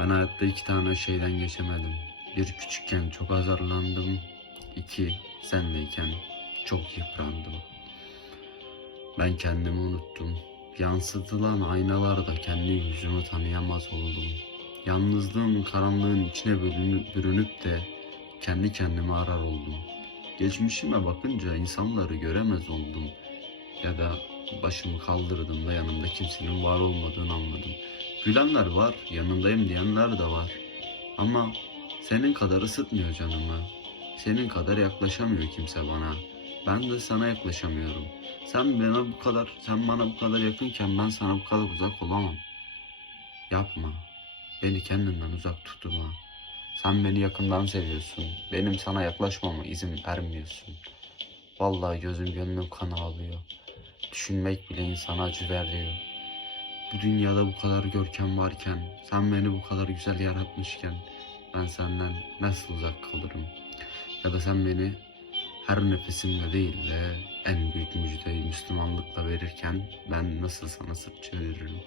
Ben hayatta iki tane şeyden geçemedim. Bir küçükken çok azarlandım. İki senleyken çok yıprandım. Ben kendimi unuttum. Yansıtılan aynalarda kendi yüzümü tanıyamaz oldum. Yalnızlığın karanlığın içine bürünüp, bürünüp de kendi kendimi arar oldum. Geçmişime bakınca insanları göremez oldum. Ya da başımı kaldırdığımda yanımda kimsenin var olmadığını anladım. Gülenler var, yanındayım diyenler de var. Ama senin kadar ısıtmıyor canımı. Senin kadar yaklaşamıyor kimse bana. Ben de sana yaklaşamıyorum. Sen bana bu kadar, sen bana bu kadar yakınken ben sana bu kadar uzak olamam. Yapma. Beni kendinden uzak tutma. Sen beni yakından seviyorsun. Benim sana yaklaşmama izin vermiyorsun. Vallahi gözüm gönlüm kan ağlıyor. Düşünmek bile insana acı veriyor. Bu dünyada bu kadar görkem varken, sen beni bu kadar güzel yaratmışken ben senden nasıl uzak kalırım? Ya da sen beni her nefesimle değil de en büyük müjdeyi Müslümanlıkla verirken ben nasıl sana sırt çeviririm?